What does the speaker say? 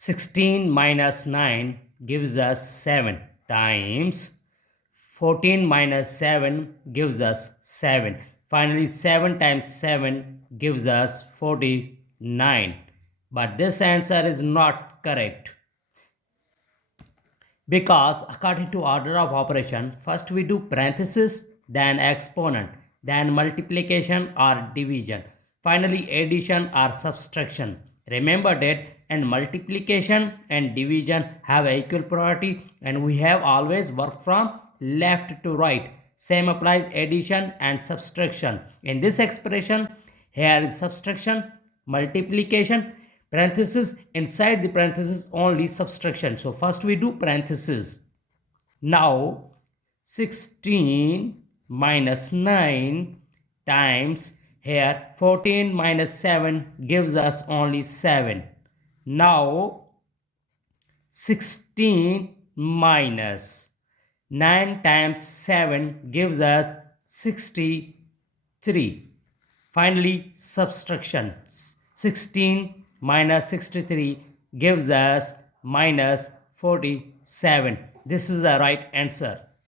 16 minus 9 gives us 7 times 14 minus 7 gives us 7. Finally, 7 times 7 gives us 49. But this answer is not correct, because according to order of operation, first we do parenthesis, then exponent, then multiplication or division, finally addition or subtraction. Remember that, and multiplication and division have equal priority, and we have always worked from left to right. Same applies addition and subtraction. In this expression, here is subtraction, multiplication, parenthesis, inside the parenthesis only subtraction. So first we do parenthesis. Now 16 minus 9 times, here 14 minus 7 gives us only 7. Now 16 minus 9 times 7 gives us 63. Finally, subtraction. 16 minus 63 gives us minus 47. This is the right answer.